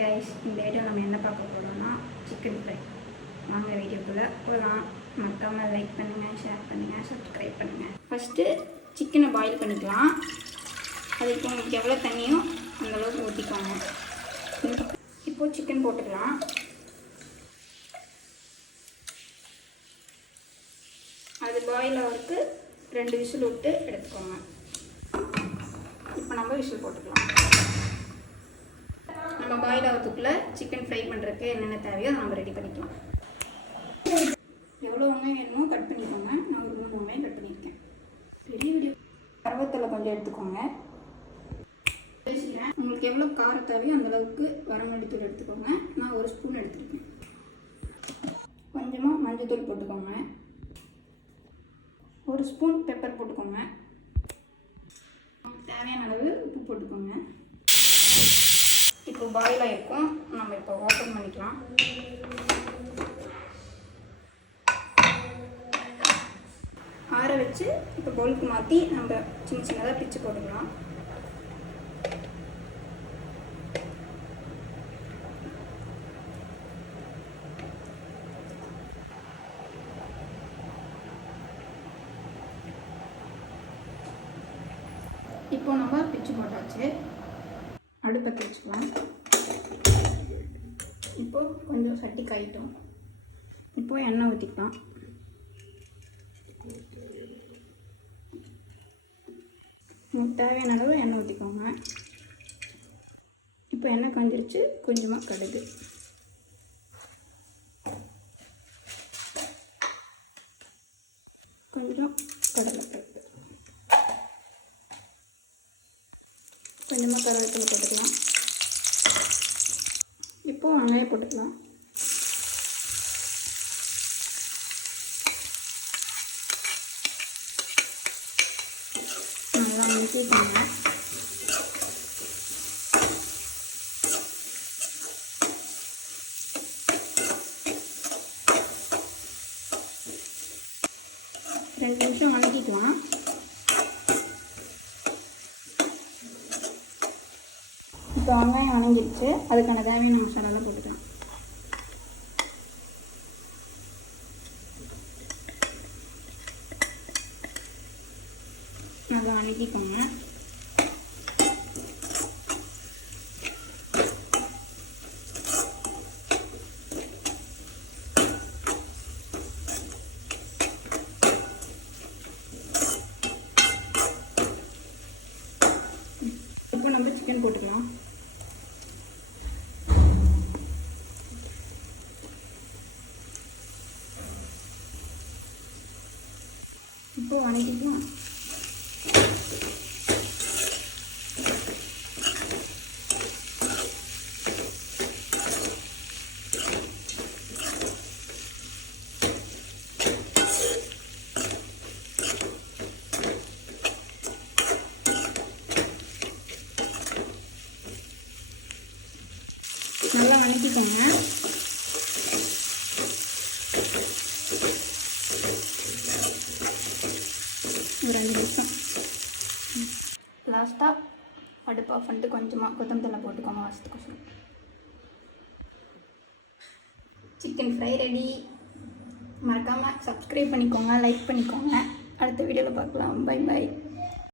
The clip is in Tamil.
கைஸ், இந்த வீடியோ நம்ம என்ன பார்க்க போகிறோம்னா சிக்கன் ஃப்ரை. வாங்க வீடியோக்குள்ளே போகலாம். மறக்காமல் லைக் பண்ணுங்கள், ஷேர் பண்ணுங்கள், சப்ஸ்கிரைப் பண்ணுங்கள். ஃபஸ்ட்டு சிக்கனை பாயில் பண்ணிக்கலாம். அதுக்கு உங்களுக்கு எவ்வளோ தண்ணியோ அந்தளவுக்கு ஊற்றிக்கோங்க. இப்போது சிக்கன் போட்டுக்கலாம். அது பாயில் ஆகிறதுக்கு 2 விசில் விட்டு எடுத்துக்கோங்க. இப்போ நம்ம விசில் போட்டுக்கலாம். நம்ம பாயில் ஆகிறதுக்குள்ளே சிக்கன் ஃப்ரை பண்ணுறதுக்கு என்னென்ன தேவையோ அதை நம்ம ரெடி பண்ணிக்கலாம். எவ்வளோ வெங்காயம் வேணுமோ கட் பண்ணிக்கோங்க. நான் ஒரு 3 வெங்காயம் கட் பண்ணியிருக்கேன். பெரிய வீடியோ. கருவேப்பிலை கொஞ்சம் எடுத்துக்கோங்க. பேசிக்கிறேன். உங்களுக்கு எவ்வளோ காரம் தேவையோ அந்தளவுக்கு வரமிளகாய்த்தூள் எடுத்துக்கோங்க. நான் 1 ஸ்பூன் எடுத்துருக்கேன். கொஞ்சமாக மஞ்சள் போட்டுக்கோங்க. 1 ஸ்பூன் பெப்பர் போட்டுக்கோங்க. தேவையான அளவு உப்பு போட்டுக்கோங்க. இப்போ பாயில் ஆகிருக்கும். நம்ம இப்போ ஓப்பன் பண்ணிக்கலாம். ஆற வச்சு இப்போ பவுலுக்கு மாற்றி நம்ம சின்ன சின்னதாக பிச்சு போட்டுக்கலாம். இப்போ நம்ம பிச்சு போட்டாச்சு. அடுப்பை வச்சுக்கலாம். இப்போ கொஞ்சம் சட்டி காயிட்டோம். இப்போ எண்ணெய் ஊற்றிக்கலாம். தேவையான அளவு எண்ணெய் ஊற்றிக்கோங்க. இப்போ எண்ணெய் காஞ்சிருச்சு. கொஞ்சமாக கடுகு, கொஞ்சம் கடலைப்பருப்பு, கொஞ்சமாக கருவேப்பிலை போட்டுக்கலாம். இப்போது வெங்காயம் போட்டுக்கலாம். நல்லா வதக்கிக்கோங்க. ரெண்டு நிமிஷம் வதக்கிக்கலாம். இப்போ வெங்காயம் வதங்கிடுச்சு. அதுக்கான தேவையான மசாலாலாம் போட்டுக்கலாம். நல்லா வதக்கிக்கோங்க. இப்போ நம்ம சிக்கன் போட்டுக்கலாம். இப்போ வதக்கிக்கலாம். நல்லா வதக்கிக்கோங்க. ஒரு 5 நிமிஷம். லாஸ்ட்டாக அடுப்பு ஆஃப் பண்ணிட்டு கொஞ்சமாக கொத்தமல்லி போட்டுக்கோங்க வாசத்துக்கோசரம். Chicken fry ready. மறக்காமல் சப்ஸ்கிரைப் பண்ணிக்கோங்க, லைக் பண்ணிக்கோங்க. அடுத்த வீடியோவில் பார்க்கலாம். பை பாய்.